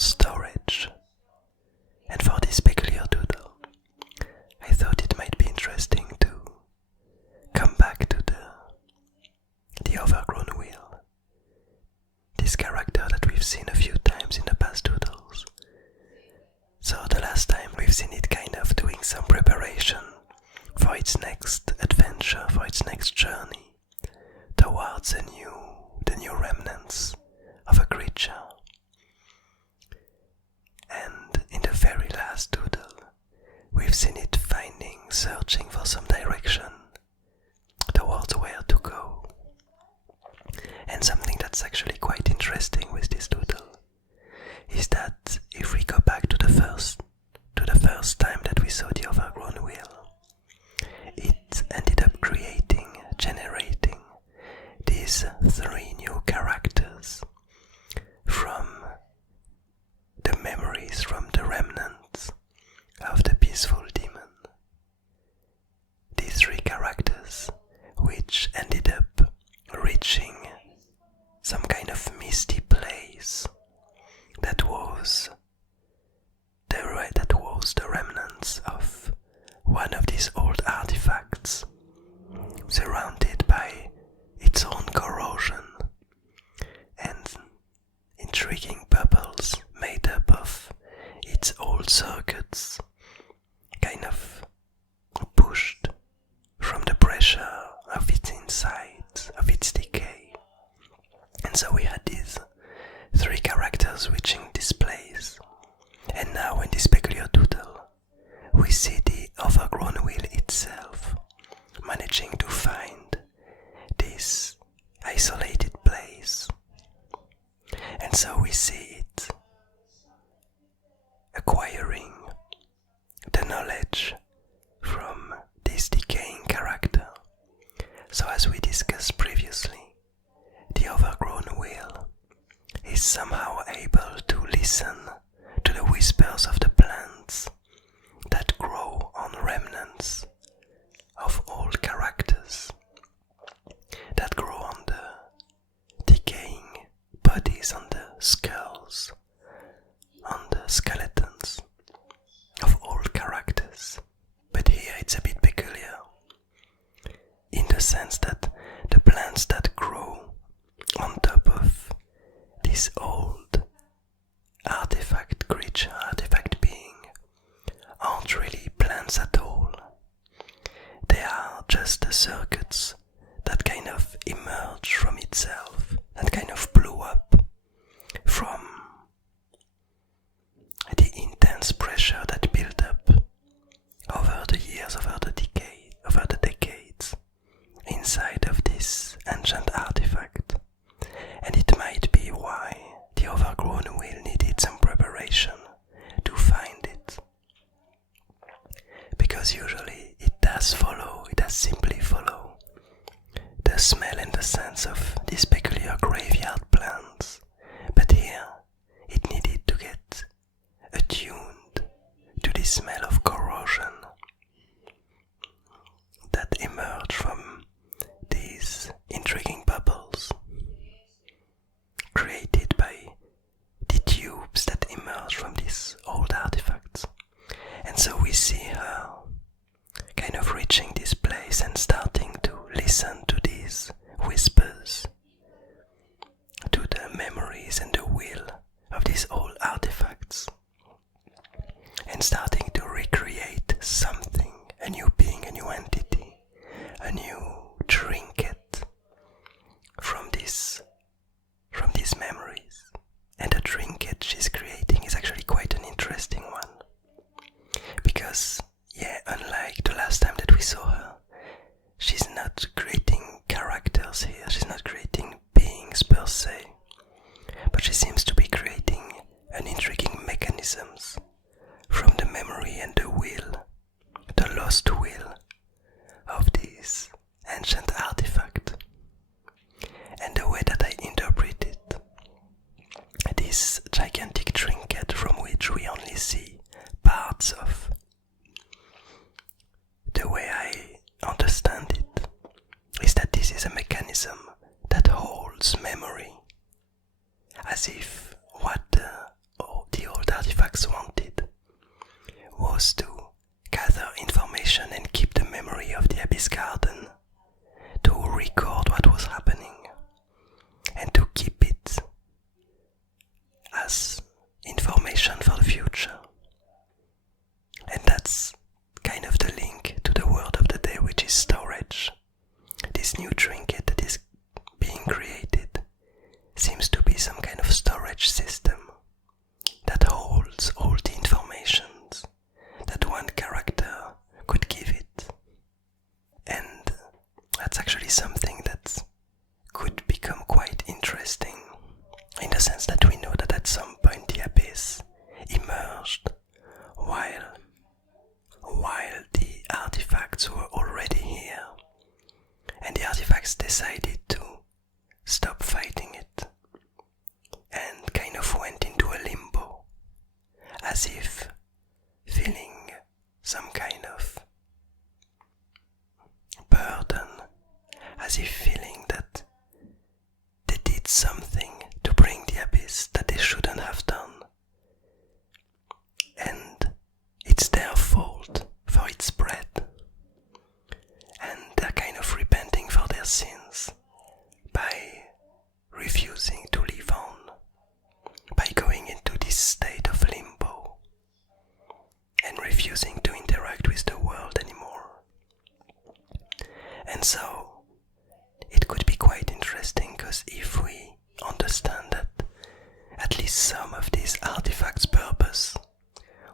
about storage. And for this peculiar doodle, I thought it might be interesting to come back to the overgrown wheel. This character that we've seen a few times in the past doodles. So the last time we've seen it kind of doing some preparation for its next adventure, for its next journey towards the new remnants of a creature. And in the very last doodle, we've seen it searching for some direction towards where to go. And something that's actually quite interesting with this doodle is that if we go back to the first time that we saw the overgrown wheel, it ended up generating these 3 new characters from the memories from the remnants of the peaceful demon. These 3 characters which ended up reaching some kind of misty place that was the remnants of one of these old artifacts, surrounded by its own corrosion and intriguing bubbles made up of its old circuits, kind of pushed from the pressure of its insides, of its decay. And so we had these 3 characters reaching this place. And now in this peculiar doodle, we see the overgrown wheel itself managing to find this isolated place. And so we see it acquiring the knowledge from this decaying character. So as we discussed previously, the overgrown wheel is somehow able to listen to the whispers of the plants that grow on remnants of old characters, that grow on the decaying bodies, on the skulls, on the skeletons of old characters. But here it's a bit peculiar, in the sense that the plants that grow on top of this old artifact creature, artifact being, aren't really plants at all. They are just the circuits that kind of emerge from itself, that kind of blew up from the intense pressure that built up over the years, over the decades, inside of this ancient artifact. And it might be why the overgrown wheel needed some preparation to find it. Because usually it does simply follow the smell and the sense of these peculiar graveyard plants. But here it needed to get attuned to the smell of corrosion that emerged from these intriguing bubbles created by the tubes that emerge from these old artifacts. And so we see her kind of reaching this place and starting to listen to these whispers, to the memories and the will of these old artifacts, and starting to recreate something, a new being, a new entity, a new trinket from these memories. And the trinket she's creating is actually quite an interesting one, because unlike the last time that we saw her, she's not creating characters here, she's not creating beings per se, but she seems to be creating an intriguing mechanisms from the memory and the will, the lost will of this ancient artifact. And the way that I interpret it, this gigantic trinket from which we only see parts of, the way I understand it is that this is a mechanism that holds memory, as if what the was to gather information and keep the memory of the Abyss Garden, to record what was happening, and to keep it as information for the future. And that's kind of the link to the word of the day, which is storage. This new trinket that is being created seems to be some kind of storage system that holds all the information that one character could give it. And that's actually something that could become quite interesting, in the sense that we know that at some point the Abyss emerged while the artifacts were already here, and the artifacts decided to stop fighting it and kind of went into a limbo, as if feeling some kind of burden, as if feeling that they did something to bring the Abyss that they shouldn't have done, and it's their fault for its spread, and they're kind of repenting for their sins by refusing to live on, by going into this state of limbo and refusing to interact with the world anymore. And so it could be quite interesting, because if we understand that at least some of these artifacts' purpose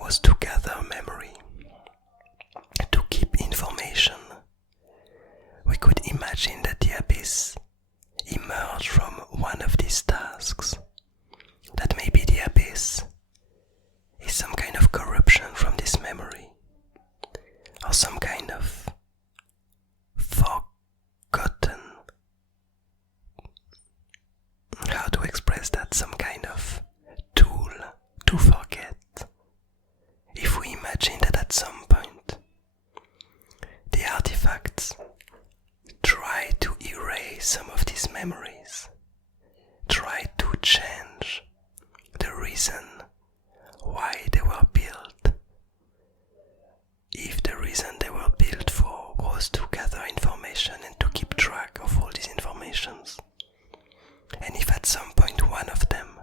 was to gather memory, to keep information, we could imagine that the Abyss emerged from one of these tasks, that maybe the Abyss is some kind of corruption from this memory, or some kind of forgotten, how to express that, some kind of tool to forget. If we imagine that at some point the artifacts try to erase some of these memories, try to change the reason why they were built. If the reason they were built for was to gather information and to keep track of all these informations, and if at some point one of them,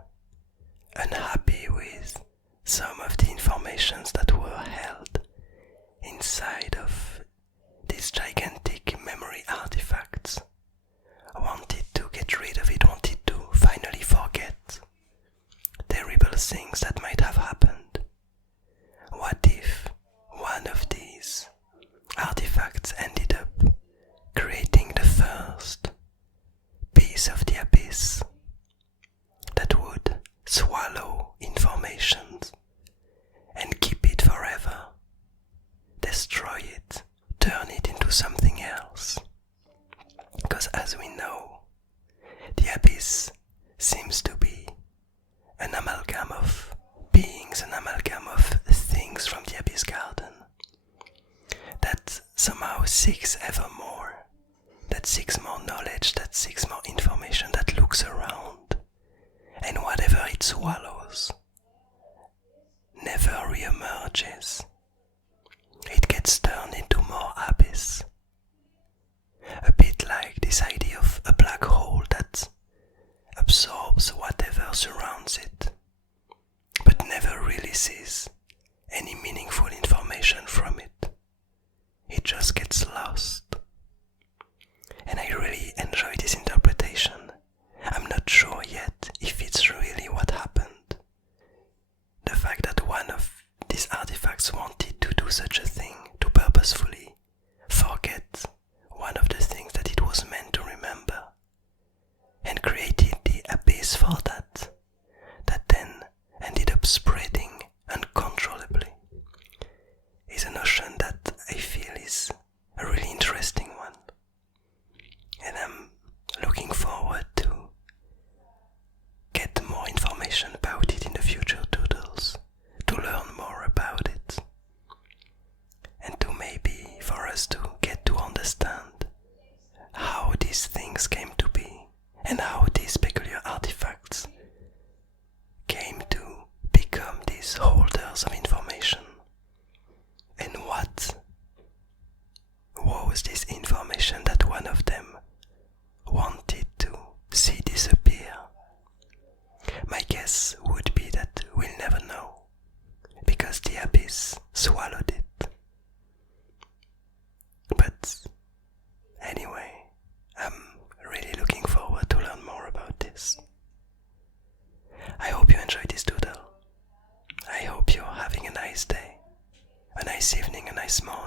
unhappy with some of the informations that were held inside of these gigantic memory artifacts, wanted to get rid of it, wanted to finally forget terrible things that might have happened, what if one of these artifacts ended up creating the first piece of the Abyss that would swallow information and keep it forever, destroy it, turn it into something else? Because as we know, the Abyss seems to be an amalgam of beings, an amalgam of things from the Abyss Garden that somehow seeks ever more, that seeks more knowledge, that seeks more information, that looks around, and whatever it swallows never re-emerges. It gets turned into more abyss. A bit like this idea of a black hole that absorbs whatever surrounds it, but never releases any meaningful information from it. It just gets lost. And I really enjoy this interpretation. I'm not sure yet if it's really what happened. The fact that one of these artifacts wanted to do such a thing, to purposefully forget the abyss swallowed it. But anyway, I'm really looking forward to learn more about this. I hope you enjoyed this doodle. I hope you're having a nice day, a nice evening, a nice morning.